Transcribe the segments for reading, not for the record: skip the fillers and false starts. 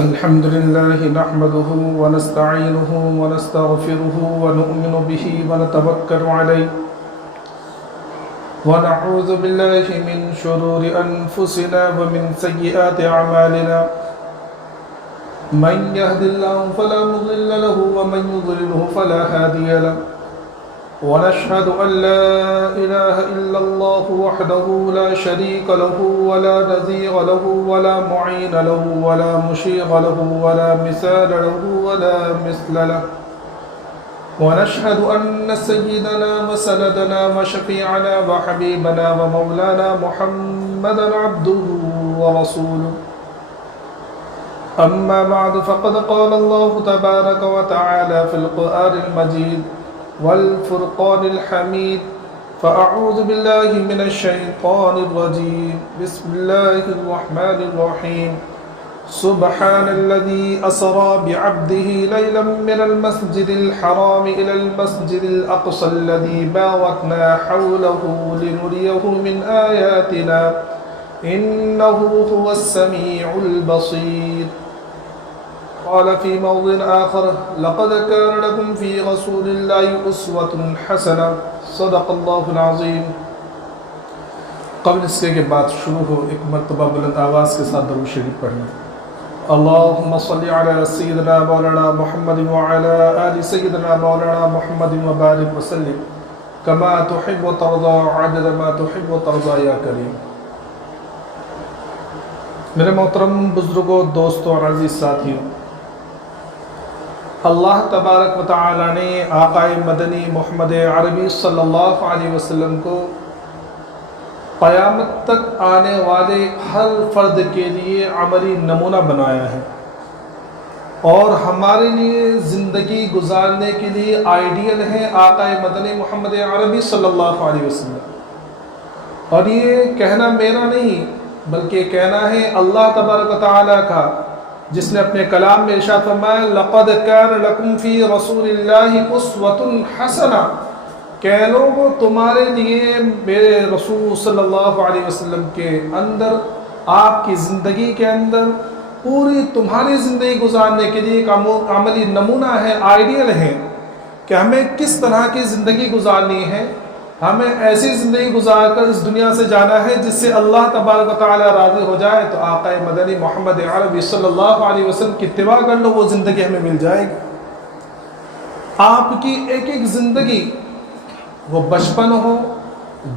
الحمد لله نحمده ونستعينه ونستغفره ونؤمن به ونتوكل عليه ونعوذ بالله من شرور أنفسنا ومن سيئات أعمالنا من يهد الله فلا مضل له ومن يضلله فلا هادي له ونشهد أن لا إله إلا الله وحده لا شريك له ولا نظير له ولا معين له ولا مشير له ولا مثال له ولا مثل له ونشهد أن سيدنا وسندنا وشفيعنا وحبيبنا ومولانا محمدا عبده ورسوله أما بعد فقد قال الله تبارك وتعالى في القرآن المجيد والفرقان الحميد فأعوذ بالله من الشيطان الرجيم بسم الله الرحمن الرحيم سبحان الذي أسرى بعبده ليلا من المسجد الحرام إلى المسجد الأقصى الذي باركنا حوله لنريه من آياتنا إنه هو السميع البصير قال في موضع آخر لقد كان لكم في رسول الله أسوة حسنة صدق الله العظيم. قبل اس کے بعد شروع ہو ایک مرتبہ بلند آواز کے ساتھ درود شریف پڑھنا. اللهم صل على سيدنا مولانا محمد وعلى آل سيدنا مولانا محمد وبارك وسلم كما تحب وترضى عدد ما تحب وترضى يا کریم. میرے محترم بزرگوں، دوستوں اور عزیز ساتھیوں، اللہ تبارک و تعالی نے آقا مدنی محمد عربی صلی اللہ علیہ وسلم کو قیامت تک آنے والے ہر فرد کے لیے عملی نمونہ بنایا ہے اور ہمارے لیے زندگی گزارنے کے لیے آئیڈیل ہے آقا مدنی محمد عربی صلی اللہ علیہ وسلم. اور یہ کہنا میرا نہیں بلکہ کہنا ہے اللہ تبارک و تعالی کا، جس نے اپنے کلام میں ارشاد فرمایا لقد کان لکم فی رسول اللہ اسوۃ حسنہ، کہ لوگوں تمہارے لیے میرے رسول صلی اللہ علیہ وسلم کے اندر، آپ کی زندگی کے اندر، پوری تمہاری زندگی گزارنے کے لیے ایک عملی نمونہ ہے، آئیڈیل ہے کہ ہمیں کس طرح کی زندگی گزارنی ہے. ہمیں ایسی زندگی گزار کر اس دنیا سے جانا ہے جس سے اللہ تبارک و تعالی راضی ہو جائے. تو آقا مدنی محمد عربی صلی اللہ علیہ وسلم کی اتباع کر لو، وہ زندگی ہمیں مل جائے گی. آپ کی ایک ایک زندگی، وہ بچپن ہو،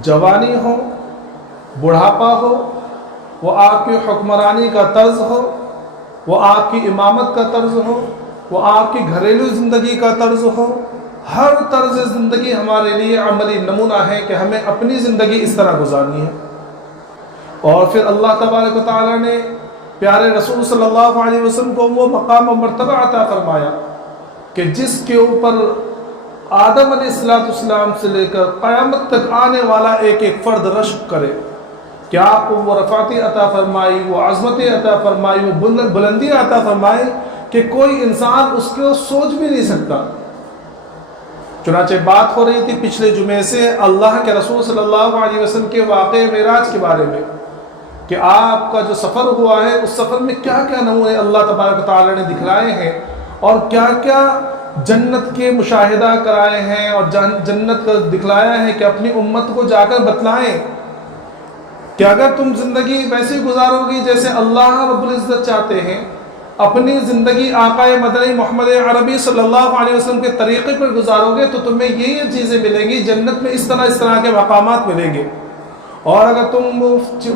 جوانی ہو، بڑھاپا ہو، وہ آپ کی حکمرانی کا طرز ہو، وہ آپ کی امامت کا طرز ہو، وہ آپ کی گھریلو زندگی کا طرز ہو، ہر طرز زندگی ہمارے لیے عملی نمونہ ہے کہ ہمیں اپنی زندگی اس طرح گزارنی ہے. اور پھر اللہ تبارک و تعالیٰ نے پیارے رسول صلی اللہ علیہ وسلم کو وہ مقام و مرتبہ عطا فرمایا کہ جس کے اوپر آدم علیہ السلام سے لے کر قیامت تک آنے والا ایک ایک فرد رشک کرے، کہ آپ کو وہ رفعتی عطا فرمائی، وہ عظمت عطا فرمائی، وہ بلندی عطا فرمائی کہ کوئی انسان اس کو سوچ بھی نہیں سکتا. چنانچہ بات ہو رہی تھی پچھلے جمعے سے اللہ کے رسول صلی اللہ علیہ وسلم کے واقعہ معراج کے بارے میں، کہ آپ کا جو سفر ہوا ہے اس سفر میں کیا کیا نمونے اللہ تبارک و تعالی نے دکھلائے ہیں اور کیا کیا جنت کے مشاہدہ کرائے ہیں اور جنت کا دکھلایا ہے کہ اپنی امت کو جا کر بتلائیں کہ اگر تم زندگی ویسی گزارو گی جیسے اللہ رب العزت چاہتے ہیں، اپنی زندگی آقا مدنی محمد عربی صلی اللہ علیہ وسلم کے طریقے پر گزارو گے تو تمہیں یہ چیزیں ملیں گی، جنت میں اس طرح کے مقامات ملیں گے. اور اگر تم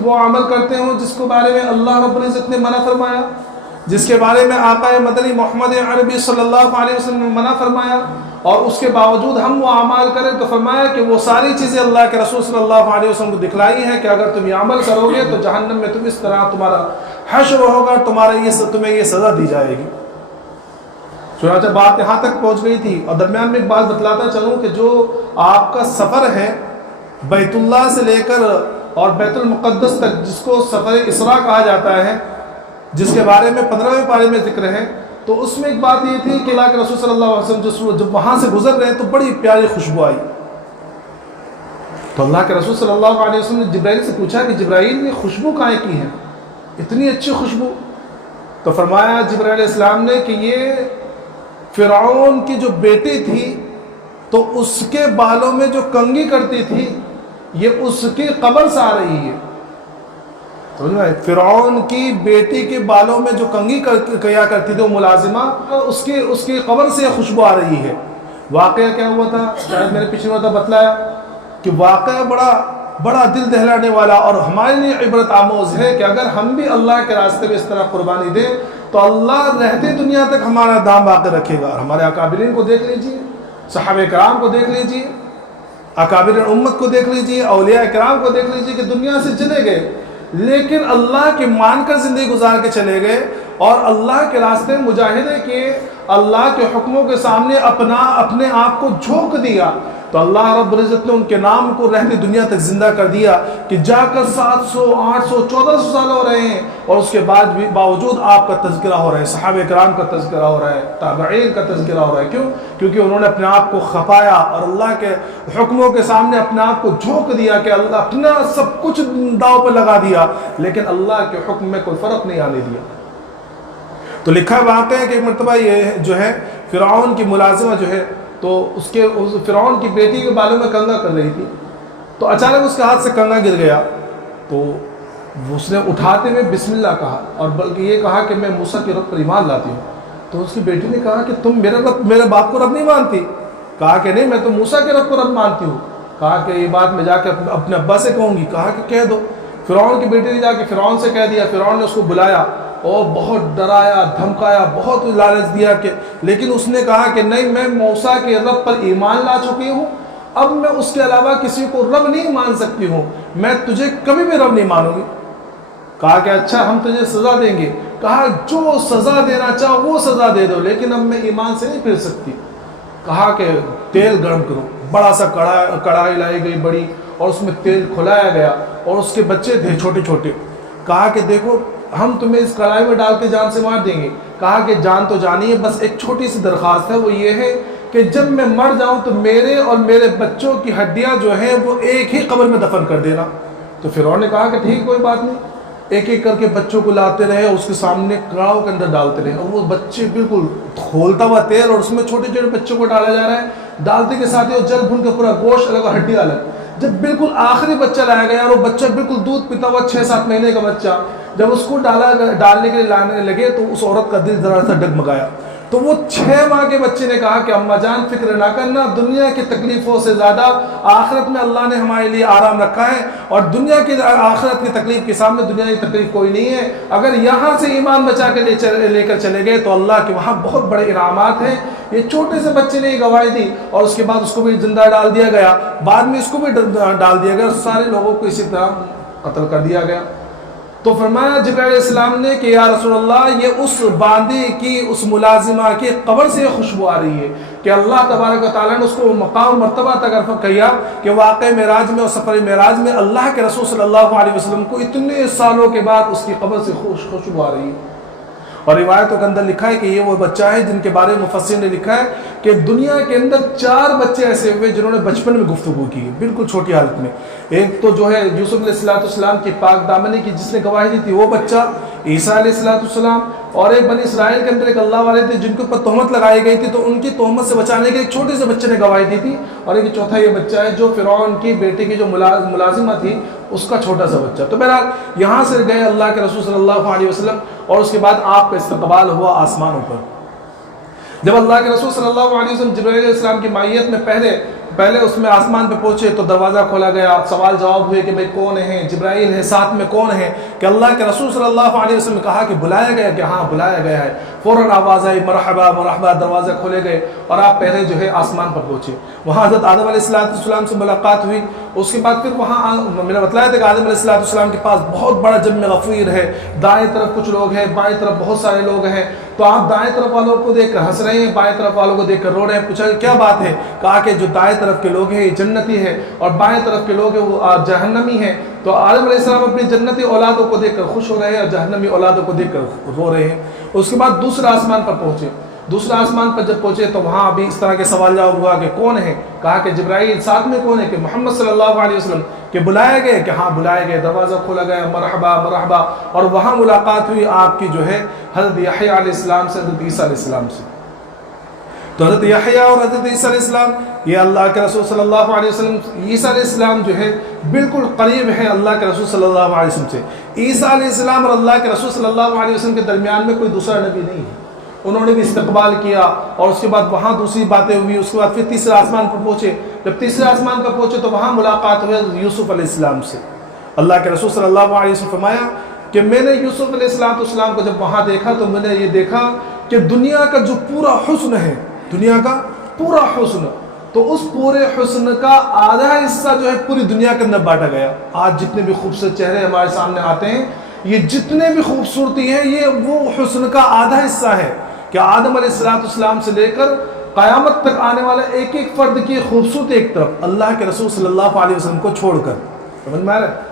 وہ عمل کرتے ہو جس کے بارے میں اللہ رب العزت نے منع فرمایا، جس کے بارے میں آقا مدنی محمد عربی صلی اللہ علیہ وسلم نے منع فرمایا، اور اس کے باوجود ہم وہ اعمال کریں تو فرمایا کہ وہ ساری چیزیں اللہ کے رسول صلی اللہ علیہ وسلم کو دکھلائی ہیں کہ اگر تم یہ عمل کرو گے تو جہنم میں تم اس طرح تمہارا حشر ہوگا، تمہیں یہ سزا دی جائے گی. چنانچہ بات یہاں تک پہنچ گئی تھی. اور درمیان میں ایک بات بتلاتا چلوں کہ جو آپ کا سفر ہے بیت اللہ سے لے کر اور بیت المقدس تک، جس کو سفر اسراء کہا جاتا ہے، جس کے بارے میں 15ویں پارے میں ذکر ہے، تو اس میں ایک بات یہ تھی کہ اللہ کے رسول صلی اللہ علیہ وسلم جب وہاں سے گزر رہے ہیں تو بڑی پیاری خوشبو آئی. تو اللہ کے رسول صلی اللہ علیہ وسلم نے جبرائیل سے پوچھا کہ جبرائیل نے خوشبو کہاں کی ہے، اتنی اچھی خوشبو؟ تو فرمایا جبرائیل علیہ السلام نے کہ یہ فرعون کی جو بیٹی تھی تو اس کے بالوں میں جو کنگھی کرتی تھی یہ اس کی قبر سے آ رہی ہے. فرعون کی بیٹی کے بالوں میں جو کنگھی کیا کرتی تھی وہ ملازمہ، اس کی قبر سے خوشبو آ رہی ہے. واقعہ کیا ہوا تھا؟ شاید میرے پچھلے وقت بتلایا کہ واقعہ بڑا دل دہلانے والا اور ہمارے لیے عبرت آموز ہے کہ اگر ہم بھی اللہ کے راستے میں اس طرح قربانی دیں تو اللہ رہتے دنیا تک ہمارا دام باقی رکھے گا. اور ہمارے اکابرین کو دیکھ لیجئے، صحابہ کرام کو دیکھ لیجئے، اکابر امت کو دیکھ لیجئے، اولیاء کرام کو دیکھ لیجئے کہ دنیا سے چلے گئے لیکن اللہ کے مان کر زندگی گزار کے چلے گئے اور اللہ کے راستے مجاہدے کیے، اللہ کے حکموں کے سامنے اپنے آپ کو جھونک دیا تو اللہ رب العزت نے ان کے نام کو رہتی دنیا تک زندہ کر دیا کہ جا کر 700 800 1400 سال ہو رہے ہیں اور اس کے بعد بھی باوجود آپ کا تذکرہ ہو رہا ہے، صحابہ کرام کا تذکرہ ہو رہا ہے، تابعین کا تذکرہ ہو رہا ہے. کیوں؟ کیونکہ انہوں نے اپنے آپ کو خپایا اور اللہ کے حکموں کے سامنے اپنے آپ کو جھونک دیا کہ اللہ اپنا سب کچھ داؤ پہ لگا دیا لیکن اللہ کے حکم میں کوئی فرق نہیں آنے دیا. تو لکھا واقع ہے کہ ایک مرتبہ یہ جو ہے فرعون کی ملازمہ جو ہے تو اس فرعون کی بیٹی کے بالوں میں کنگھا کر رہی تھی تو اچانک اس کے ہاتھ سے کنگھا گر گیا تو اس نے اٹھاتے ہوئے بسم اللہ کہا اور بلکہ یہ کہا کہ میں موسیٰ کے رب پر ایمان لاتی ہوں. تو اس کی بیٹی نے کہا کہ تم میرے باپ کو رب نہیں مانتی؟ کہا کہ نہیں، میں تو موسیٰ کے رب کو رب مانتی ہوں. کہا کہ یہ بات میں جا کے اپنے ابا سے کہوں گی. کہا کہ کہہ دو. فرعون کی بیٹی نے جا کے فرعون سے کہہ دیا. فرعون نے اس کو بلایا اور بہت ڈرایا، دھمکایا، بہت لالچ دیا کہ لیکن اس نے کہا کہ نہیں، میں موسیٰ کے رب پر ایمان لا چکی ہوں، اب میں اس کے علاوہ کسی کو رب نہیں مان سکتی ہوں، میں تجھے کبھی بھی رب نہیں مانوں گی. کہا کہ اچھا ہم تجھے سزا دیں گے. کہا جو سزا دینا چاہو وہ سزا دے دو لیکن اب میں ایمان سے نہیں پھر سکتی. کہا کہ تیل گرم کرو. بڑا سا کڑائی لائی گئی بڑی اور اس میں تیل کھلایا گیا اور اس کے بچے تھے چھوٹے چھوٹے. کہا کہ دیکھو ہم تمہیں اس کڑائی میں ڈال کے جان سے مار دیں گے. کہا کہ جان تو جانی ہے، بس ایک چھوٹی سی درخواست ہے، وہ یہ ہے کہ جب میں مر جاؤں تو میرے اور میرے بچوں کی ہڈیاں جو ہیں وہ ایک ہی قبر میں دفن کر دینا. تو فرعون نے کہا کہ ٹھیک، کوئی بات نہیں. ایک ایک کر کے بچوں کو لاتے رہے، اس کے سامنے کڑاہوں کے اندر ڈالتے رہے اور وہ بچے بالکل کھولتا ہوا تیل اور اس میں چھوٹے چھوٹے بچوں کو ڈالا جا رہا ہے. ڈالتے کے ساتھ ہی جل بھن کے پورا گوشت الگ اور ہڈی الگ. جب بالکل آخری بچہ لایا گیا اور وہ بچہ بالکل دودھ پیتا ہوا 6-7 مہینے کا بچہ جب اس کو ڈالنے کے لیے لانے لگے تو اس عورت کا دل ذرا سا ڈگمگایا. تو وہ 6 ماہ کے بچے نے کہا کہ اماں جان فکر نہ کرنا، دنیا کی تکلیفوں سے زیادہ آخرت میں اللہ نے ہمارے لیے آرام رکھا ہے اور دنیا کی آخرت کی تکلیف کے سامنے دنیا کی تکلیف کوئی نہیں ہے. اگر یہاں سے ایمان بچا کے لے کر چلے گئے تو اللہ کے وہاں بہت بڑے انعامات ہیں. یہ چھوٹے سے بچے نے گواہی دی اور اس کے بعد اس کو بھی زندہ ڈال دیا گیا، بعد میں اس کو بھی ڈال دیا گیا اور سارے لوگوں کو اسی طرح قتل کر دیا گیا. تو فرمایا جبرائیل علیہ السلام نے کہ یا رسول اللہ یہ اس باندی کی، اس ملازمہ کی قبر سے خوشبو آ رہی ہے کہ اللہ تبارک و تعالیٰ نے اس کو مقام مرتبہ تک کیا کہ واقع معراج میں اور سفر معراج میں اللہ کے رسول صلی اللہ علیہ وسلم کو اتنے سالوں کے بعد اس کی قبر سے خوشبو آ رہی ہے. اور روایتوں کے اندر لکھا ہے کہ یہ وہ بچہ ہے جن کے بارے میں مفسرین نے لکھا ہے کہ دنیا کے اندر 4 بچے ایسے ہوئے جنہوں نے بچپن میں گفتگو کی ہے بالکل چھوٹی حالت میں. ایک تو جو ہے یوسف علیہ السلام کی پاک دامنی کی جس نے گواہی دی تھی وہ بچہ، عیسیٰ علیہ السلام، اور ایک بنی اسرائیل کے اندر ایک اللہ والے تھے جن کے اوپر تہمت لگائی گئی تھی تو ان کی تہمت سے بچانے کے ایک چھوٹے سے بچے نے گواہی دی تھی. اور ایک چوتھا یہ بچہ ہے جو فرعون کی بیٹی کی جو ملازمہ تھی اس کا چھوٹا سا بچہ. تو بہرحال یہاں سے گئے اللہ کے رسول صلی اللہ علیہ وسلم اور اس کے بعد آپ کا استقبال ہوا آسمانوں پر. جب اللہ کے رسول صلی اللہ علیہ وسلم جبرائیل علیہ السلام کی معیت میں پہلے اس میں آسمان پہ پہنچے تو دروازہ کھولا گیا، سوال جواب ہوئے کہ بھئی کون ہیں؟ جبرائیل ہے، ساتھ میں کون ہے؟ کہ اللہ کے رسول صلی اللہ علیہ وسلم نے کہا کہ بلایا گیا، کہ ہاں بلایا گیا ہے. فوراً آواز آئی مرحبا مرحبا، دروازے کھولے گئے اور آپ پہلے جو ہے آسمان پر پہنچے. وہاں حضرت آدم علیہ السلام سے ملاقات ہوئی. اس کے بعد پھر وہاں میں نے بتلایا تھا کہ آدم علیہ السلام کے پاس بہت بڑا جم غفیر ہے، دائیں طرف کچھ لوگ ہیں، بائیں طرف بہت سارے لوگ ہیں. تو آپ دائیں طرف والوں کو دیکھ کر ہنس رہے ہیں، بائیں طرف والوں کو دیکھ کر رو رہے ہیں. پوچھا کیا بات ہے؟ کہا کہ جو دائیں طرف کے لوگ ہیں یہ جنتی ہے اور بائیں طرف کے لوگ ہیں وہ جہنمی ہیں. تو آدم علیہ السلام اپنی جنتی اولادوں کو دیکھ کر خوش ہو رہے ہیں اور جہنمی اولادوں کو دیکھ کر رو رہے ہیں. اس کے بعد دوسرے آسمان پر پہنچے. دوسرے آسمان پر جب پہنچے تو وہاں بھی اس طرح کے سوال جواب ہوا کہ کون ہے؟ کہا کہ جبرائیل۔ ساتھ میں کون ہے؟ کہ محمد صلی اللہ علیہ وسلم۔ کہ بلائے گئے؟ کہ ہاں بلائے گئے۔ دروازہ کھولا گیا، مرحبا مرحبا، اور وہاں ملاقات ہوئی آپ کی جو ہے حضرت یحییٰ علیہ السلام سے، حضرت عیسیٰ علیہ السلام سے۔ تو حضرت یحییٰ اور حضرت عیسیٰ علیہ السلام، یہ اللہ کے رسول صلی اللہ علیہ وسلم، عیسیٰ علیہ السلام جو ہے بالکل قریب ہے اللہ کے رسول صلی اللہ علیہ وسلم سے۔ عیسیٰ علیہ السلام اور اللہ کے رسول صلی اللہ علیہ وسلم کے درمیان میں کوئی دوسرا نبی نہیں ہے۔ انہوں نے بھی استقبال کیا، اور اس کے بعد وہاں دوسری باتیں ہوئی۔ اس کے بعد پھر تیسرے آسمان پر پہنچے۔ جب تیسرے آسمان پر پہنچے تو وہاں ملاقات ہوئی یوسف علیہ السلام سے۔ اللہ کے رسول صلی اللہ علیہ وسلم فرمایا کہ میں نے یوسف علیہ السلام کو جب وہاں دیکھا تو میں نے یہ دیکھا کہ دنیا کا جو پورا حسن ہے، دنیا کا پورا حسن، تو اس پورے حسن کا آدھا حصہ جو ہے پوری دنیا کے اندر بانٹا گیا۔ آج جتنے بھی خوبصورت چہرے ہمارے سامنے آتے ہیں، یہ جتنے بھی خوبصورتی ہیں، یہ وہ حسن کا آدھا حصہ ہے کہ آدم علیہ السلام سے لے کر قیامت تک آنے والا ایک ایک فرد کی خوبصورتی ایک طرف، اللہ کے رسول صلی اللہ علیہ وسلم کو چھوڑ کر، سمجھ میں آ رہا ہے؟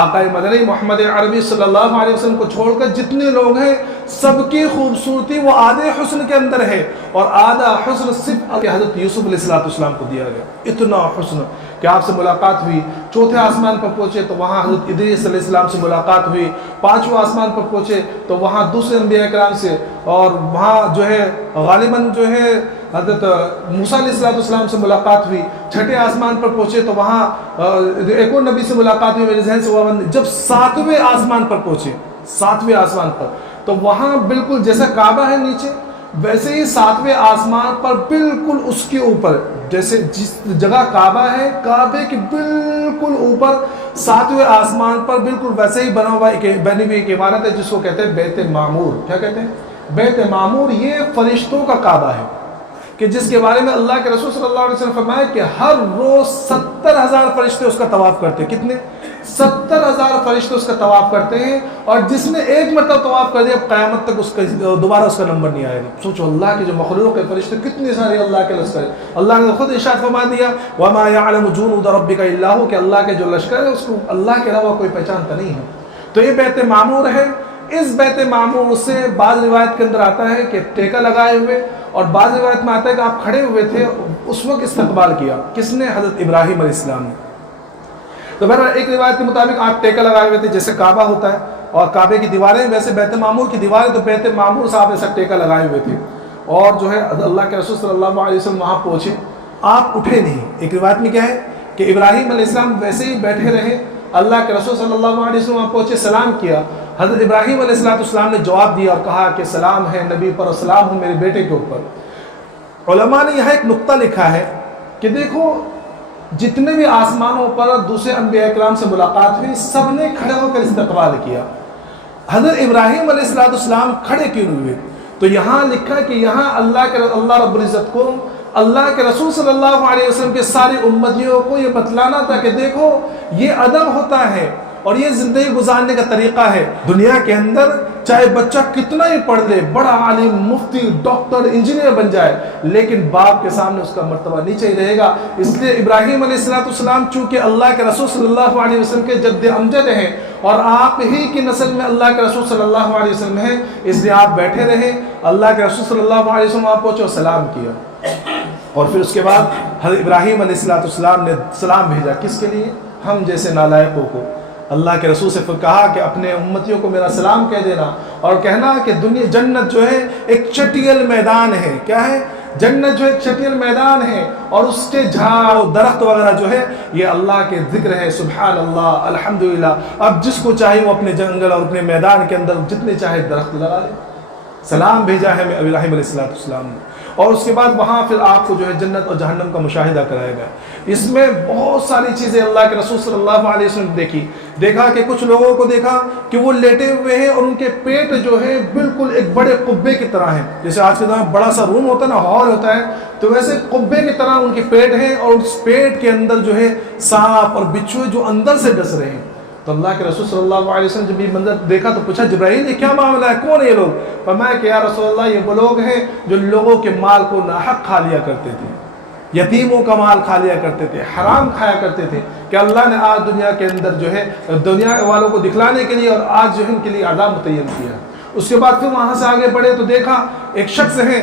آقا مدنی محمد عربی صلی اللہ علیہ وسلم کو چھوڑ کر جتنے لوگ ہیں، سب کی خوبصورتی وہ آدھے حسن کے اندر ہے، اور آدھا حسن صرف حضرت یوسف علیہ السلام کو دیا گیا۔ اتنا حسن کہ آپ سے ملاقات ہوئی۔ چوتھے آسمان پر پہنچے تو وہاں حضرت ادریس علیہ السلام سے ملاقات ہوئی۔ پانچواں آسمان پر پہنچے تو وہاں دوسرے انبیاء کرام سے، اور وہاں جو ہے غالباً جو ہے حضرت موسیٰ علیہ السلام سے ملاقات ہوئی۔ چھٹے آسمان پر پہنچے تو وہاں ایک اور نبی سے ملاقات ہوئی، میرے ذہن سے وہ جب ساتویں آسمان پر پہنچے، ساتویں آسمان پر، تو وہاں بالکل جیسا کعبہ ہے نیچے، ویسے ہی ساتویں آسمان پر بالکل اس کے اوپر، جیسے جس جگہ کعبہ ہے، کعبے کے بالکل اوپر ساتویں آسمان پر بالکل ویسے ہی بنی ہوئی ایک عمارت ہے جس کو کہتے ہیں بیت معمور۔ کیا کہتے ہیں؟ بیت معمور۔ یہ فرشتوں کا کعبہ ہے کہ جس کے بارے میں اللہ کے رسول صلی اللہ علیہ وسلم فرمایا کہ ہر روز 70,000 فرشتے اس کا طواف کرتے ہیں۔ کتنے؟ 70,000 فرشتے اس کا طواف کرتے ہیں، اور جس نے ایک مرتبہ طواف کر دیا اب قیامت تک اس کا دوبارہ اس کا نمبر نہیں آئے گا۔ سوچو اللہ کے جو مخلوق ہے، فرشتے کتنے سارے اللہ کے لشکر ہیں۔ اللہ نے خود ارشاد فرما دیا وَمَا يَعْلَمُ جُنُودَ رَبِّكَ إِلَّا هُوَ، کہ اللہ کے جو لشکر ہے اس کو اللہ کے علاوہ کوئی پہچانتا نہیں ہے۔ تو یہ بیت معمور ہے۔ اس بیت معمور سے بعض روایت کے اندر آتا ہے کہ ٹیکہ لگائے ہوئے، اور بعض روایت میں آتا ہے کہ آپ کھڑے ہوئے تھے، اس وقت استقبال کیا کس نے؟ حضرت ابراہیم علیہ السلام نے۔ تو بہرحال ایک روایت کے مطابق آپ ٹیکہ لگائے ہوئے تھے، جیسے کعبہ ہوتا ہے اور کعبے کی دیواریں، ویسے بیت معمور کی دیواریں، تو بیت معمور صاحب ایسا ٹیکہ لگائے ہوئے تھے، اور جو ہے اللہ کے رسول صلی اللہ علیہ وسلم وہاں پہنچے، آپ اٹھے نہیں۔ ایک روایت میں کیا ہے کہ ابراہیم علیہ السلام ویسے ہی بیٹھے رہے، اللہ کے رسول صلی اللہ علیہ وسلم وہاں پہنچے، سلام کیا۔ حضرت ابراہیم علیہ السلام نے جواب دیا اور کہا کہ سلام ہے نبی پر اور سلام ہو میرے بیٹے کے اوپر۔ علماء نے یہاں ایک نقطہ لکھا ہے کہ دیکھو جتنے بھی آسمانوں پر دوسرے انبیاء کرام سے ملاقات ہوئی، سب نے کھڑے ہو کر استقبال کیا۔ حضرت ابراہیم علیہ السلام کھڑے کیوں ہوئے؟ تو یہاں لکھا کہ یہاں اللہ رب العزت کو اللہ کے رسول صلی اللہ علیہ وسلم کے ساری امتیوں کو یہ بتلانا تھا کہ دیکھو یہ ادب ہوتا ہے اور یہ زندگی گزارنے کا طریقہ ہے۔ دنیا کے اندر چاہے بچہ کتنا ہی پڑھ لے، بڑا عالم، مفتی، ڈاکٹر، انجینئر بن جائے، لیکن باپ کے سامنے اس کا مرتبہ نیچے ہی رہے گا۔ اس لیے ابراہیم علیہ السلام چونکہ اللہ کے رسول صلی اللہ علیہ وسلم کے جد امجد ہیں اور آپ ہی کی نسل میں اللہ کے رسول صلی اللہ علیہ وسلم ہیں، اس لیے آپ بیٹھے رہے۔ اللہ کے رسول صلی اللہ علیہ وسلم آپ پہنچے اور سلام کیا، اور پھر اس کے بعد حضرت ابراہیم علیہ السلام نے سلام بھیجا کس کے لیے؟ ہم جیسے نالائقوں کو۔ اللہ کے رسول سے پھر کہا کہ اپنے امتیوں کو میرا سلام کہہ دینا، اور کہنا کہ دنیا جنت جو ہے ایک چٹیل میدان ہے۔ کیا ہے؟ جنت جو ایک چٹیل میدان ہے، اور اس کے جھاڑ درخت وغیرہ جو ہے یہ اللہ کے ذکر ہے، سبحان اللہ، الحمدللہ۔ اب جس کو چاہے وہ اپنے جنگل اور اپنے میدان کے اندر جتنے چاہے درخت لگا لے۔ سلام بھیجا ہے ابراہیم علیہ السلام نے، اور اس کے بعد وہاں پھر آپ کو جو ہے جنت اور جہنم کا مشاہدہ کرایا گیا۔ اس میں بہت ساری چیزیں اللہ کے رسول صلی اللہ علیہ وسلم نے دیکھا کہ کچھ لوگوں کو دیکھا کہ وہ لیٹے ہوئے ہیں اور ان کے پیٹ جو ہے بالکل ایک بڑے قبے کی طرح ہیں، جیسے آج کے دور بڑا سا روم ہوتا ہے نا، ہال ہوتا ہے، تو ویسے قبے کی طرح ان کے پیٹ ہیں، اور اس پیٹ کے اندر جو ہے سانپ اور بچھو جو اندر سے ڈس رہے ہیں۔ تو اللہ کے رسول صلی اللہ علیہ وسلم جب یہ منظر دیکھا تو پوچھا جبرائیل یہ کیا معاملہ ہے، کون ہے یہ لوگ؟ فرمایا کہ یا رسول اللہ یہ وہ لوگ ہیں جو لوگوں کے مال کو ناحق کھا لیا کرتے تھے، یتیموں کا مال کھا لیا کرتے تھے، حرام کھایا کرتے تھے، کہ اللہ نے آج دنیا کے اندر جو ہے دنیا والوں کو دکھلانے کے لیے اور آج جو ہے ان کے لیے عذاب متعین کیا۔ اس کے بعد پھر وہاں سے آگے بڑھے تو دیکھا ایک شخص ہے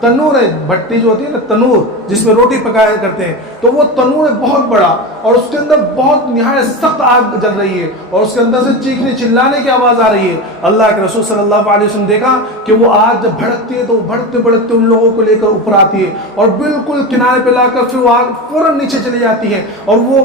تنور ہے, بھٹی جو ہوتی ہے نا تنور جس میں روٹی پکایا کرتے ہیں, تو وہ تنور ہے بہت بڑا اور اس کے اندر بہت نہایت سخت آگ جل رہی ہے اور اس کے اندر سے چیخنے چلانے کی آواز آ رہی ہے. اللہ کے رسول صلی اللہ علیہ وسلم دیکھا کہ وہ آگ جب بھڑکتی ہے تو وہ بھڑکتے بھڑکتے ان لوگوں کو لے کر اوپر آتی ہے اور بالکل کنارے پہ لا کر پھر وہ آگ فوراً نیچے چلی جاتی ہے اور وہ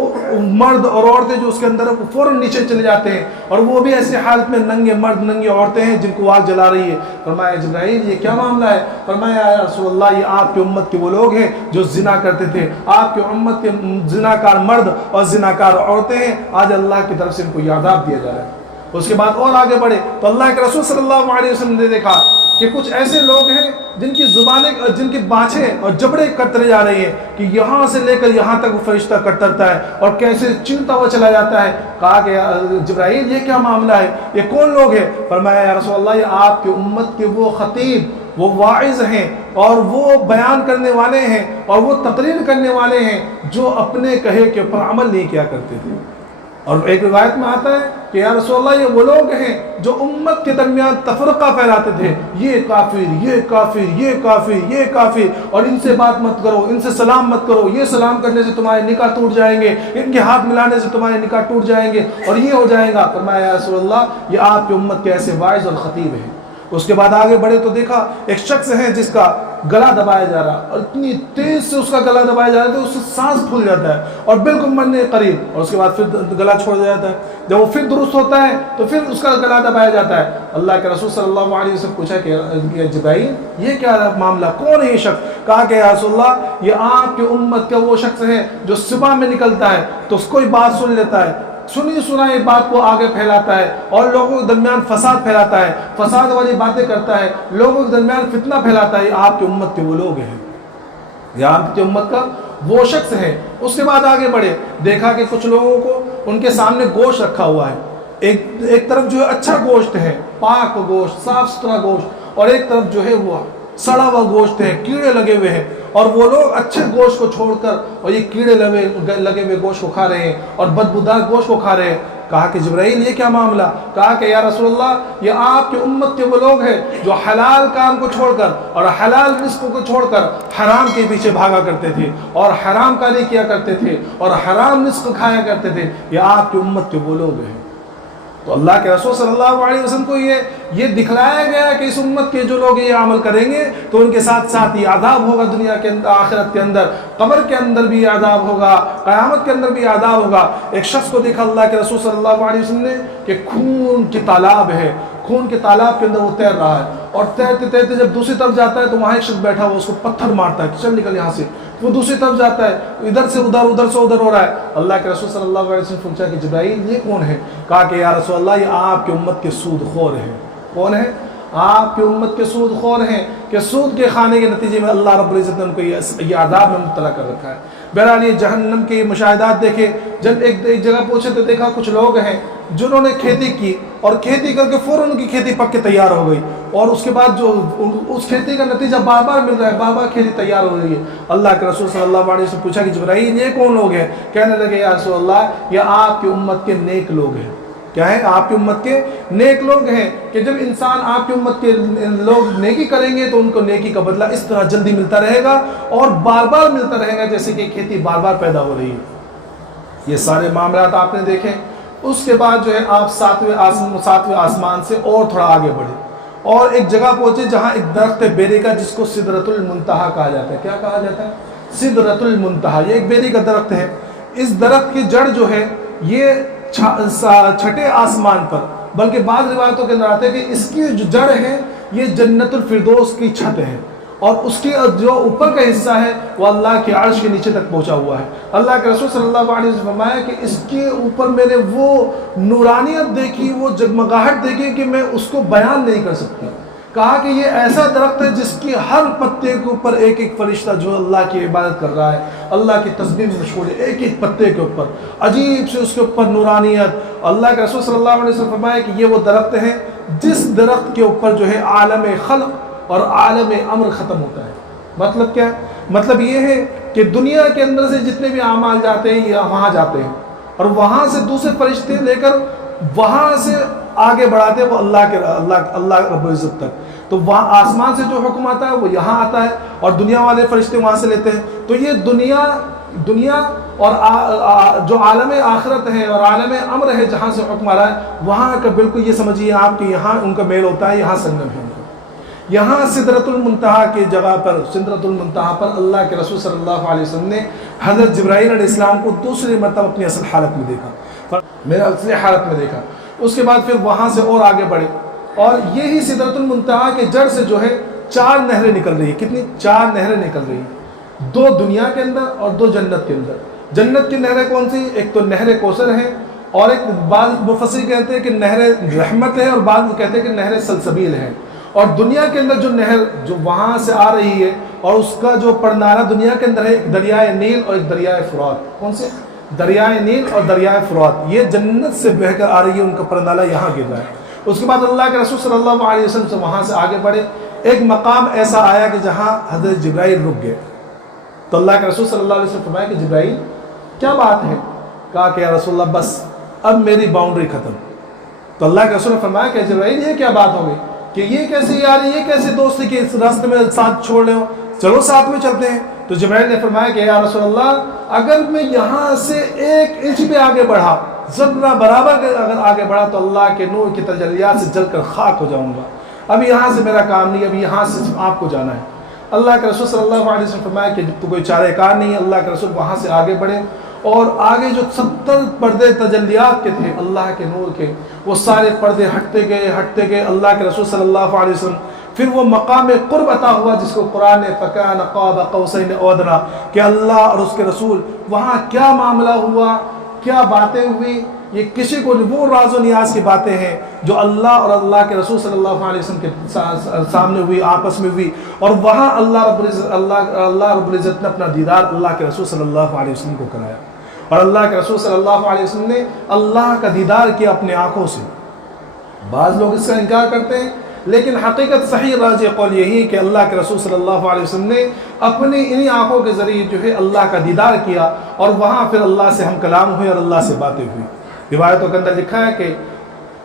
مرد اور عورتیں جو اس کے اندر وہ فوراً نیچے چلے جاتے ہیں اور وہ بھی ایسی حالت میں ننگے مرد ننگی عورتیں ہیں جن کو آگ جلا رہی ہے. فرمایا جبرائیل یہ کیا معاملہ ہے؟ فرمایا یا رسول اللہ یہ آپ کی امت کے وہ لوگ ہیں جو زنا کرتے تھے, آپ کی امت کے زناکار مرد اور زناکار عورتیں ہیں, آج اللہ کی طرف سے ان کو یہ عذاب دیا جا رہا ہے. اس کے بعد اور آگے بڑھے تو اللہ کے رسول صلی اللہ علیہ وسلم نے دیکھا کہ کچھ ایسے لوگ ہیں جن کی زبانیں جن کی بانچیں اور جبڑے کترے جا رہے ہیں کہ یہاں سے لے کر یہاں تک وہ فرشتہ کترتا ہے اور کیسے چلتا ہوا چلا جاتا ہے. کہا کہ جبرائیل یہ کیا معاملہ ہے, یہ کون لوگ ہیں؟ فرمایا یا رسول اللہ یہ آپ کی امت کے وہ خطیب, وہ واعظ ہیں اور وہ بیان کرنے والے ہیں اور وہ تقریر کرنے والے ہیں جو اپنے کہے کے اوپر عمل نہیں کیا کرتے تھے. اور ایک روایت میں آتا ہے کہ یا رسول اللہ یہ وہ لوگ ہیں جو امت کے درمیان تفرقہ پھیلاتے تھے, یہ کافر یہ کافر یہ کافر یہ کافر, اور ان سے بات مت کرو, ان سے سلام مت کرو, یہ سلام کرنے سے تمہارے نکاح ٹوٹ جائیں گے, ان کے ہاتھ ملانے سے تمہارے نکاح ٹوٹ جائیں گے اور یہ ہو جائے گا. فرمایا یا رسول اللہ یہ آپ کی امت کے ایسے واعظ اور خطیب ہیں. اس کے بعد آگے بڑھے تو دیکھا ایک شخص ہے جس کا گلا دبایا جا رہا اور اتنی تیز سے اس کا گلا دبایا جا رہا ہے اس سے سانس پھول جاتا ہے اور بالکل مرنے کے قریب, اور اس کے بعد پھر گلا چھوڑ جاتا ہے. جب وہ پھر درست ہوتا ہے تو پھر اس کا گلا دبایا جاتا ہے. اللہ کے رسول صلی اللہ علیہ وسلم پوچھا کہ جبرائیل یہ کیا معاملہ, کون ہے یہ شخص؟ کہا کہ یا رسول اللہ یہ آپ کی امت کا وہ شخص ہے جو صبح میں نکلتا ہے تو اس کوئی بات سن لیتا ہے, سنی سنائی بات کو آگے پھیلاتا ہے اور لوگوں کے درمیان فساد پھیلاتا ہے, فساد والی باتیں کرتا ہے, لوگوں کے درمیان فتنہ پھیلاتا ہے. یہ آپ کی امت کے وہ لوگ ہیں, یہ آپ کی امت کا وہ شخص ہے. اس کے بعد آگے بڑھے, دیکھا کہ کچھ لوگوں کو ان کے سامنے گوشت رکھا ہوا ہے, ایک طرف جو ہے اچھا گوشت ہے, پاک گوشت, صاف ستھرا گوشت, اور ایک طرف جو ہے وہ سڑا ہوا گوشت ہے, کیڑے لگے ہوئے ہیں, اور وہ لوگ اچھے گوشت کو چھوڑ کر اور یہ کیڑے لگے ہوئے گوشت کو کھا رہے ہیں اور بدبودار گوشت کو کھا رہے ہیں. کہا کہ جبرائیل یہ کیا معاملہ؟ کہا کہ یا رسول اللہ یہ آپ کی امت کے وہ لوگ ہیں جو حلال کام کو چھوڑ کر اور حلال رزق کو چھوڑ کر حرام کے پیچھے بھاگا کرتے تھے اور حرام کاری کیا کرتے تھے اور حرام رزق کھایا کرتے تھے. یہ آپ کی امت کے وہ لوگ ہیں. تو اللہ کے رسول صلی اللہ علیہ وسلم کو یہ دکھلایا گیا کہ اس امت کے جو لوگ یہ عمل کریں گے تو ان کے ساتھ ساتھ یہ عذاب ہوگا دنیا کے اندر, آخرت کے اندر, قبر کے اندر بھی عذاب ہوگا, قیامت کے اندر بھی عذاب ہوگا. ایک شخص کو دیکھا اللہ کے رسول صلی اللہ علیہ وسلم نے کہ خون کی تالاب ہے, خون کے تالاب کے اندر وہ تیر رہا ہے اور تیرتے تیرتے جب دوسری طرف جاتا ہے تو وہاں ایک شخص بیٹھا ہوا اس کو پتھر مارتا ہے کہ چل نکل یہاں سے. وہ دوسری طرف جاتا ہے, ادھر سے ادھر ادھر سے ادھر ہو رہا ہے. اللہ کے رسول صلی اللہ علیہ وسلم پوچھا کہ جبرائیل یہ کون ہے؟ کہا کہ یا رسول اللہ یہ آپ کی امت کے سود خور ہیں. کون ہے؟ آپ کی امت کے سود خور ہیں کہ سود کے کھانے کے نتیجے میں اللہ رب العزت نے ان کو یہ عذاب میں مبتلا کر رکھا ہے. بہرحال یہ جہنم کے مشاہدات دیکھے. جب ایک جگہ پہنچے تو دیکھا کچھ لوگ ہیں جنہوں نے کھیتی کی اور کھیتی کر کے فوراً ان کی کھیتی پک کے تیار ہو گئی اور اس کے بعد جو اس کھیتی کا نتیجہ بار بار مل رہا ہے, بار بار کھیتی تیار ہو رہی ہے. اللہ کے رسول صلی اللہ علیہ وسلم پوچھا کہ جبرائیل یہ کون لوگ ہیں؟ کہنے لگے یا رسول اللہ یہ آپ کی امت کے نیک لوگ ہیں. کیا ہے؟ آپ کی امت کے نیک لوگ ہیں کہ جب انسان آپ کی امت کے لوگ نیکی کریں گے تو ان کو نیکی کا بدلہ اس طرح جلدی ملتا رہے گا اور بار بار ملتا رہے گا جیسے کہ کھیتی بار بار پیدا ہو رہی ہے. یہ سارے معاملات آپ نے دیکھے. اس کے بعد جو ہے آپ ساتویں آسمان سے اور تھوڑا آگے بڑھے اور ایک جگہ پہنچے جہاں ایک درخت ہے بیری کا جس کو سدرۃ المنتہا کہا جاتا ہے. کیا کہا جاتا ہے؟ سدرۃ المنتہا. یہ ایک بیری کا درخت ہے. اس درخت کی جڑ جو ہے یہ چھٹے آسمان پر, بلکہ بعض روایتوں کے اندر آتے ہیں کہ اس کی جو جڑ ہے یہ جنت الفردوس کی چھت ہے اور اس کی جو اوپر کا حصہ ہے وہ اللہ کے عرش کے نیچے تک پہنچا ہوا ہے. اللہ کے رسول صلی اللہ علیہ وسلم فرمایا کہ اس کے اوپر میں نے وہ نورانیت دیکھی, وہ جگمگاہٹ دیکھی کہ میں اس کو بیان نہیں کر سکتا. کہا کہ یہ ایسا درخت ہے جس کی ہر پتے کے اوپر ایک ایک فرشتہ جو اللہ کی عبادت کر رہا ہے, اللہ کی تسبیح میں مشغول ہے, ایک ایک پتے کے اوپر عجیب سے اس کے اوپر نورانیت. اللہ کے رسول صلی اللہ علیہ وسلم فرمایا کہ یہ وہ درخت ہے جس درخت کے اوپر جو ہے عالم خلق اور عالم امر ختم ہوتا ہے. مطلب کیا؟ مطلب یہ ہے کہ دنیا کے اندر سے جتنے بھی اعمال جاتے ہیں یہ وہاں جاتے ہیں اور وہاں سے دوسرے فرشتے لے کر وہاں سے آگے بڑھاتے ہیں وہ اللہ رب العزت تک. تو وہاں آسمان سے جو حکم آتا ہے وہ یہاں آتا ہے اور دنیا والے فرشتے وہاں سے لیتے ہیں. تو یہ دنیا اور جو عالم آخرت ہے اور عالم امر ہے جہاں سے حکم آ رہا ہے وہاں کا بالکل یہ سمجھیے آپ کہ یہاں ان کا میل ہوتا ہے, یہاں سنگم ہے. یہاں سدرۃ المنتہا کی جگہ پر, سدرۃ المنتہا پر اللہ کے رسول صلی اللہ علیہ وسلم نے حضرت جبرائیل علیہ السلام کو دوسری مرتبہ اپنی اصل حالت میں دیکھا, میرا اصل حالت میں دیکھا. اس کے بعد پھر وہاں سے اور آگے بڑھے اور یہی سدرۃ المنتہا کے جڑ سے جو ہے 4 نہریں نکل رہی ہیں. کتنی؟ 4 نہریں نکل رہی ہیں, 2 دنیا کے اندر اور 2 جنت کے اندر. جنت کی نہریں کون سی؟ ایک تو نہر کوثر ہے اور ایک بعض مفسر کہتے ہیں کہ نہر رحمت ہے اور بعض کہتے ہیں کہ نہر سلسبیل ہے. اور دنیا کے اندر جو نہر جو وہاں سے آ رہی ہے اور اس کا جو پڑنارا دنیا کے اندر ہے, ایک دریائے نیل اور ایک دریائے فرات. کون سے؟ دریائے نیل اور دریائے فرات. یہ جنت سے بہہ کر آ رہی ہے, ان کا پرنالہ یہاں گر رہا ہے. اس کے بعد اللہ کے رسول صلی اللہ علیہ وسلم سے وہاں سے آگے بڑھے. ایک مقام ایسا آیا کہ جہاں حضرت جبرائیل رک گئے. تو اللہ کے رسول صلی اللہ علیہ وسلم فرمایا کہ جبرائیل کیا بات ہے؟ کہا کہ یا رسول اللہ بس اب میری باؤنڈری ختم. تو اللہ کے رسول نے فرمایا کہ جبرائیل یہ کیا بات ہو گئی کہ یہ کیسے یار, یہ کیسے دوستی کے اس راستے میں ساتھ چھوڑ رہے ہو, چلو ساتھ میں چلتے ہیں. تو جبرائیل نے فرمایا کہ یا رسول اللہ اگر میں یہاں سے 1 انچ پہ آگے بڑھا, ذرہ برابر اگر آگے بڑھا تو اللہ کے نور کی تجلیات سے جل کر خاک ہو جاؤں گا. اب یہاں سے میرا کام نہیں, اب یہاں سے آپ کو جانا ہے. اللہ کے رسول صلی اللہ علیہ وسلم فرمایا کہ تو کوئی چارہ کار نہیں ہے. اللہ کے رسول وہاں سے آگے بڑھے اور آگے جو 70 پردے تجلیات کے تھے اللہ کے نور کے, وہ سارے پردے ہٹتے گئے. اللہ کے رسول صلی اللہ علیہ وسلم پھر وہ مقام قرب عطا ہوا جس کو قرآن نے فَكَانَ قَابَ قَوْسَيْنِ أَوْ أَدْنَىٰ کہ اللہ اور اس کے رسول وہاں کیا معاملہ ہوا, کیا باتیں ہوئی. یہ کسی کو وہ راز و نیاز کی باتیں ہیں جو اللہ اور اللہ کے رسول صلی اللہ علیہ وسلم کے سامنے ہوئی, آپس میں ہوئی. اور وہاں اللہ رب العزت نے اپنا دیدار اللہ کے رسول صلی اللہ علیہ وسلم کو کرایا. اور اللہ کے رسول صلی اللہ علیہ وسلم نے اللہ کا دیدار کیا اپنے آنکھوں سے. بعض لوگ اس کا انکار کرتے ہیں لیکن حقیقت صحیح راجح قول یہی کہ اللہ کے رسول صلی اللہ علیہ وسلم نے اپنی انہی آنکھوں کے ذریعے جو ہے اللہ کا دیدار کیا اور وہاں پھر اللہ سے ہم کلام ہوئے اور اللہ سے باتیں ہوئی. روایتوں کے اندر لکھا ہے کہ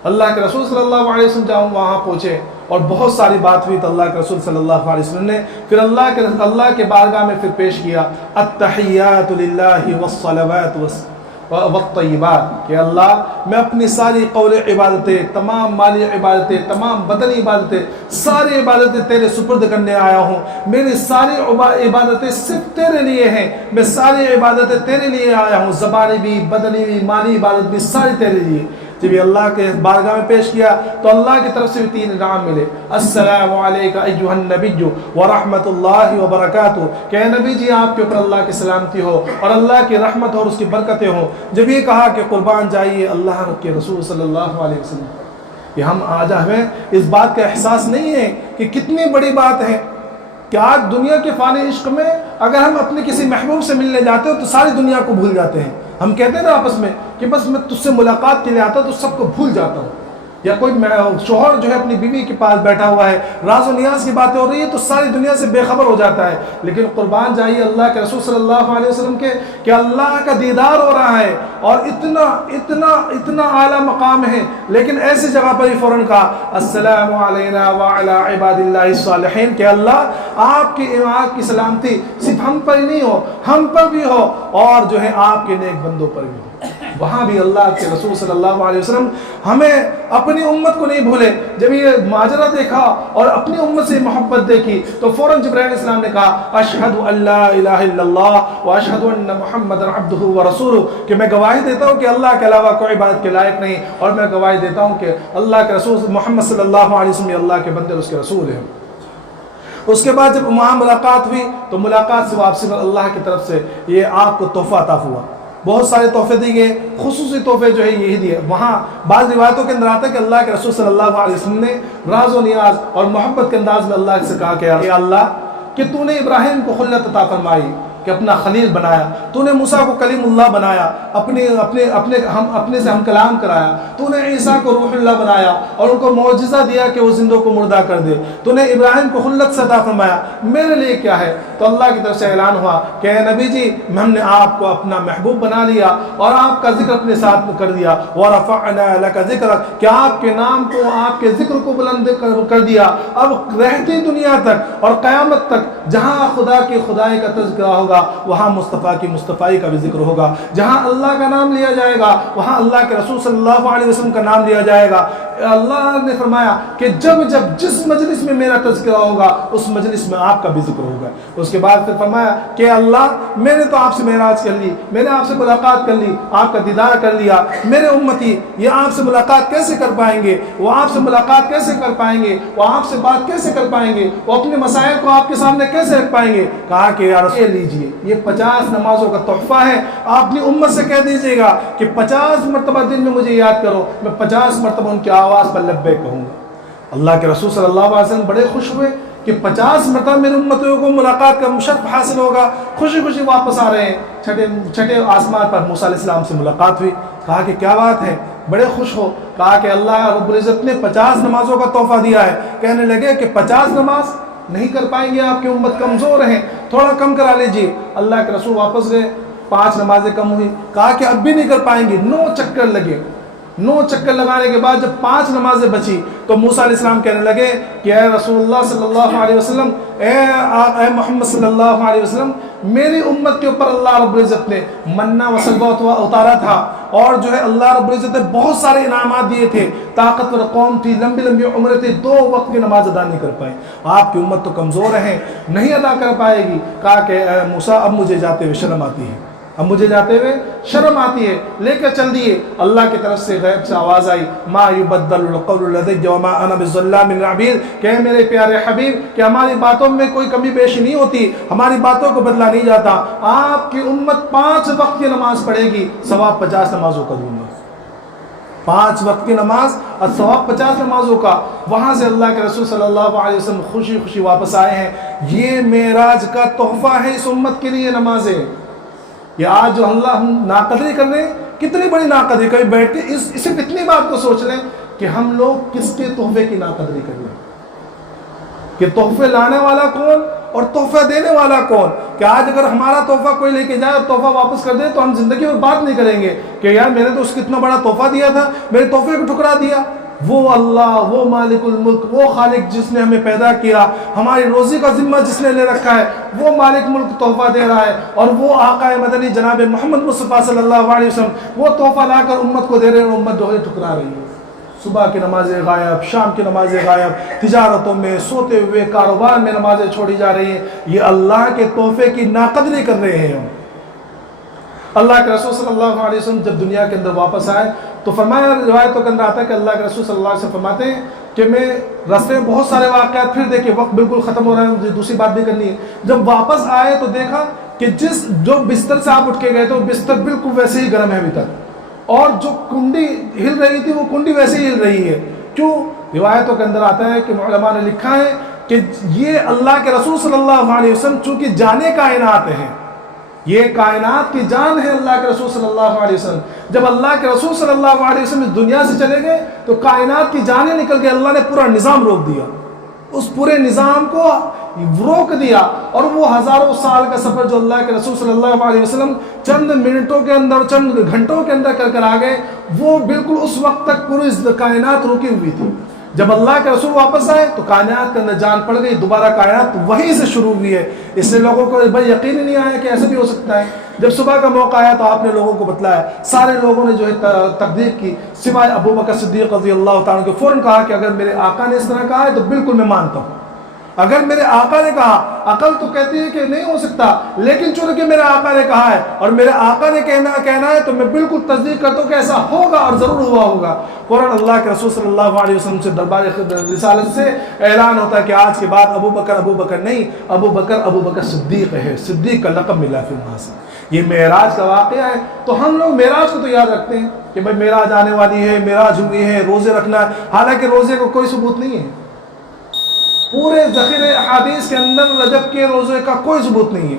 اللہ کے رسول صلی اللہ علیہ وسلم جب وہاں پہنچے اور بہت ساری بات ہوئی تو اللہ کے رسول صلی اللہ علیہ وسلم نے پھر اللہ کے بارگاہ میں پھر پیش کیا التحیات للہ والصلوات والطیبات کہ اللہ میں اپنی ساری قول عبادتیں, تمام مالی عبادتیں, تمام بدنی عبادتیں, ساری عبادتیں تیرے سپرد کرنے آیا ہوں. میری ساری عبادتیں صرف تیرے لیے ہیں, میں ساری عبادتیں تیرے لیے آیا ہوں, زبانی بھی, بدنی بھی, مالی عبادت بھی ساری تیرے لیے. جب یہ اللہ کے بارگاہ میں پیش کیا تو اللہ کی طرف سے بھی 3 انعام ملے. السلام علیکم ایھا النبی ورحمۃ اللہ وبرکاتہ کہ اے نبی جی آپ کے اوپر اللہ کی سلامتی ہو اور اللہ کی رحمت اور اس کی برکتیں ہوں. جب یہ کہا کہ قربان جائیے اللہ کے رسول صلی اللہ علیہ وسلم, کہ ہمیں اس بات کا احساس نہیں ہے کہ کتنی بڑی بات ہے کہ آج دنیا کے فانی عشق میں اگر ہم اپنے کسی محبوب سے ملنے جاتے ہو تو ساری دنیا کو بھول جاتے ہیں. ہم کہتے ہیں نا آپس میں کہ بس میں تجھ سے ملاقات کے لیے آتا ہوں تو سب کو بھول جاتا ہوں. یا کوئی شوہر جو ہے اپنی بیوی کے پاس بیٹھا ہوا ہے, راز و نیاز کی باتیں ہو رہی ہے تو ساری دنیا سے بے خبر ہو جاتا ہے. لیکن قربان جائیے اللہ کے رسول صلی اللہ علیہ وسلم کے کہ اللہ کا دیدار ہو رہا ہے اور اتنا اتنا اتنا اعلیٰ مقام ہے, لیکن ایسی جگہ پر ہی فوراً کہا السلام علینا وعلی عباد اللہ الصالحین کہ اللہ آپ کی سلامتی صرف ہم پر ہی نہیں ہو, ہم پر بھی ہو اور جو ہے آپ کے نیک بندوں پر بھی ہو. وہاں بھی اللہ کے رسول صلی اللہ علیہ وسلم ہمیں اپنی امت کو نہیں بھولے. جب یہ ماجرا دیکھا اور اپنی امت سے محبت دیکھی تو فوراً جبرائیل علیہ السلام نے کہا اشہد ان لا الہ الا اللہ واشہد ان محمد عبدہ ورسولہ کہ میں گواہی دیتا ہوں کہ اللہ کے علاوہ کوئی عبادت کے لائق نہیں, اور میں گواہی دیتا ہوں کہ اللہ کے رسول محمد صلی اللہ علیہ وسلم اللہ کے بندے اور اس کے رسول ہیں. اس کے بعد جب وہاں ملاقات ہوئی تو ملاقات سے واپسی پر اللہ کی طرف سے یہ آپ کو تحفہ عطا ہوا. بہت سارے تحفے دیے گئے, خصوصی تحفے جو ہے یہی دیے. وہاں بعض روایتوں کے اندر آتا ہے کہ اللہ کے رسول صلی اللہ علیہ وسلم نے راز و نیاز اور محبت کے انداز میں اللہ سے کہا کہ اے اللہ کہ تو نے ابراہیم کو خلت عطا فرمائی, کہ اپنا خلیل بنایا، تو نے موسیٰ کو کلیم اللہ بنایا، اپنے سے ہم کلام کرایا، تو نے عیسیٰ کو روح اللہ بنایا اور ان کو معجزہ دیا کہ وہ زندوں کو مردہ کر دے، تو نے ابراہیم کو خلت سے عطا فرمایا، میرے لیے کیا ہے؟ تو اللہ کی طرف سے اعلان ہوا کہ اے نبی جی ہم نے آپ کو اپنا محبوب بنا لیا اور آپ کا ذکر اپنے ساتھ کر دیا، وَرَفَعْنَا لَكَ ذِكْرَكَ، کہ آپ کے نام کو، آپ کے ذکر کو بلند کر دیا۔ اب رہتی دنیا تک اور قیامت تک جہاں خدا کی خدائی کا تذکرہ ہوگا وہاں مصطفیٰ کی مصطفائی کا بھی ذکر ہوگا، جہاں اللہ کا نام لیا جائے گا وہاں اللہ کے رسول صلی اللہ علیہ وسلم کا نام لیا جائے گا۔ اللہ نے فرمایا کہ جب جس مجلس میں میرا تذکرہ ہوگا اس مجلس میں آپ کا بھی ذکر ہوگا۔ اس کے بعد پھر فرمایا کہ اللہ میں نے تو آپ سے معراج کر لی، میں نے آپ سے ملاقات کر لی، آپ کا دیدار کر لیا، میرے امتی یہ آپ سے ملاقات کیسے کر پائیں گے؟ وہ آپ سے ملاقات کیسے کر پائیں گے؟ وہ آپ سے بات کیسے کر پائیں گے؟ وہ اپنے مسائل کو آپ کے سامنے کیسے رکھ پائیں گے؟ کہا کہ یا رسول لیجئے یہ 50 نمازوں کا تحفہ ہے، آپ اپنی امت سے کہہ دیجئے گا کہ 50 مرتبہ دن میں مجھے یاد کرو، میں 50 مرتبہ ان کی آواز پر لبیک کہوں گا۔ اللہ کے رسول صلی اللہ علیہ وسلم بڑے خوش ہوئے کہ 50 مرتبہ میرے امتیوں کو ملاقات کا مشرف حاصل ہوگا، خوشی خوشی واپس آ رہے ہیں۔ چھٹے آسمان پر موسیٰ علیہ السلام سے ملاقات ہوئی، کہا کہ کیا بات ہے؟ بڑے خوش ہو، کہا کہ اللہ رب العزت نے 50 نمازوں کا تحفہ دیا ہے۔ کہنے لگے کہ 50 نماز نہیں کر پائیں گے، آپ کی امت کمزور ہیں، تھوڑا کم کرا لیجیے۔ اللہ کے رسول واپس گئے، 5 نمازیں کم ہوئی، کہا کہ اب بھی نہیں کر پائیں گے، 9 چکر لگے۔ 9 چکر لگانے کے بعد جب 5 نمازیں بچی تو موسیٰ علیہ السلام کہنے لگے کہ اے رسول اللہ صلی اللہ علیہ وسلم، اے محمد صلی اللہ علیہ وسلم، میری امت کے اوپر اللہ رب العزت نے منہ و سلوہ اتارا تھا، اور جو ہے اللہ رب العزت نے بہت سارے انعامات دیے تھے، طاقتور قوم تھی، لمبی لمبی عمریں تھی، 2 وقت کی نماز ادا نہیں کر پائے، آپ کی امت تو کمزور ہیں، نہیں ادا کر پائے گی۔ کہا کہ اے موسیٰ اب مجھے جاتے ہوئے شرم آتی ہے، اب مجھے جاتے ہوئے شرم آتی ہے، لے کر چل دیے۔ اللہ کی طرف سے غیب سے آواز آئی، ما یبدل القول لدی وما انا بظلام للعبید، کہ میرے پیارے حبیب کہ ہماری باتوں میں کوئی کمی بیشی نہیں ہوتی، ہماری باتوں کو بدلا نہیں جاتا، آپ کی امت 5 وقت کی نماز پڑھے گی، ثواب 50 نمازوں کا دوں گا۔ 5 وقت کی نماز اور ثواب 50 نمازوں کا۔ وہاں سے اللہ کے رسول صلی اللہ علیہ وسلم خوشی خوشی واپس آئے ہیں۔ یہ معراج کا تحفہ ہے اس امت کے لیے نمازیں۔ یہ آج جو اللہ ہم ناقدری کر رہے ہیں، کتنی بڑی ناقدری، کبھی بیٹھ کے صرف اتنی بات کو سوچ لیں کہ ہم لوگ کس کے تحفے کی ناقدری کر رہے ہیں، کہ تحفے لانے والا کون اور تحفہ دینے والا کون۔ کہ آج اگر ہمارا تحفہ کوئی لے کے جائے اور تحفہ واپس کر دے تو ہم زندگی میں بات نہیں کریں گے کہ یار میں نے تو اس کو اتنا بڑا تحفہ دیا تھا، میرے تحفے کو ٹھکرا دیا۔ وہ اللہ، وہ مالک الملک، وہ خالق جس نے ہمیں پیدا کیا، ہماری روزی کا ذمہ جس نے لے رکھا ہے، وہ مالک ملک تحفہ دے رہا ہے، اور وہ آقا مدنی جناب محمد مصطفیٰ صلی اللہ علیہ وسلم وہ تحفہ لا کر امت کو دے رہے ہیں، امت جو ہے ٹھکرا رہی ہے۔ صبح کی نمازیں غائب، شام کی نمازیں غائب، تجارتوں میں، سوتے ہوئے کاروبار میں نمازیں چھوڑی جا رہی ہیں۔ یہ اللہ کے تحفے کی ناقدری کر رہے ہیں ہم۔ اللہ کے رسول صلی اللہ علیہ وسلم جب دنیا کے اندر واپس آئے تو فرمایا، روایتوں کے اندر آتا ہے کہ اللہ کے رسول صلی اللہ علیہ وسلم فرماتے ہیں کہ میں راستے میں بہت سارے واقعات، پھر دیکھیں وقت بالکل ختم ہو رہا ہے، مجھے دوسری بات بھی کرنی ہے۔ جب واپس آئے تو دیکھا کہ جو بستر سے آپ اٹھ کے گئے تو بستر بالکل ویسے ہی گرم ہے ابھی تک، اور جو کنڈی ہل رہی تھی وہ کنڈی ویسے ہی ہل رہی ہے۔ کیوں؟ روایتوں کے اندر آتا ہے کہ علماء نے لکھا ہے کہ یہ اللہ کے رسول صلی اللہ علیہ وسلم چونکہ جانے کائنات ہیں، یہ کائنات کی جان ہے اللہ کے رسول صلی اللہ علیہ وسلم، جب اللہ کے رسول صلی اللہ علیہ وسلم اس دنیا سے چلے گئے تو کائنات کی جانیں نکل گئی، اللہ نے پورا نظام روک دیا، اس پورے نظام کو روک دیا، اور وہ ہزاروں سال کا سفر جو اللہ کے رسول صلی اللہ علیہ وسلم چند منٹوں کے اندر، چند گھنٹوں کے اندر کر آ گئے، وہ بالکل اس وقت تک پوری کائنات روکی ہوئی تھی۔ جب اللہ کے رسول واپس آئے تو کائنات کے اندر جان پڑ گئی، دوبارہ کائنات وہیں سے شروع ہوئی ہے۔ اس سے لوگوں کو بھائی یقین ہی نہیں آیا کہ ایسا بھی ہو سکتا ہے۔ جب صبح کا موقع آیا تو آپ نے لوگوں کو بتلایا، سارے لوگوں نے جو ہے تقدیر کی، سوائے ابو بکر صدیق رضی اللہ تعالیٰ کو۔ فوراً کہا کہ اگر میرے آقا نے اس طرح کہا ہے تو بالکل میں مانتا ہوں، اگر میرے آقا نے کہا، عقل تو کہتی ہے کہ نہیں ہو سکتا، لیکن چونکہ میرے آقا نے کہا ہے اور میرے آقا نے کہنا ہے تو میں بالکل تصدیق کرتا ہوں کہ ایسا ہوگا، اور ضرور ہوا ہوگا۔ فوراً اللہ کے رسول صلی اللہ علیہ وسلم سے دربار رسالت سے اعلان ہوتا ہے کہ آج کے بعد ابو بکر نہیں، ابو بکر صدیق ہے، صدیق کا لقب ملا پھر وہاں سے۔ یہ معراج کا واقعہ ہے، تو ہم لوگ معراج کو تو یاد رکھتے ہیں کہ بھائی معراج آنے والی ہے، معراج ہوئی ہے، روزے رکھنا ہے، حالانکہ روزے کو کوئی ثبوت نہیں ہے، پورے ذخیرے احادیث کے اندر رجب کے روزے کا کوئی ثبوت نہیں ہے۔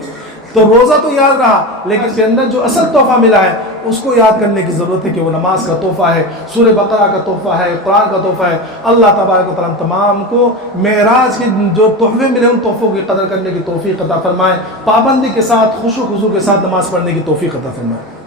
تو روزہ تو یاد رہا، لیکن اس کے اندر جو اصل تحفہ ملا ہے اس کو یاد کرنے کی ضرورت ہے کہ وہ نماز کا تحفہ ہے، سورہ بقرہ کا تحفہ ہے، قرآن کا تحفہ ہے۔ اللہ تبارک و تعالیٰ تمام کو معراج کے جو تحفے ملے ان تحفوں کی قدر کرنے کی توفیق عطا فرمائے، پابندی کے ساتھ خشوع و خضوع کے ساتھ نماز پڑھنے کی توفیق عطا فرمائے۔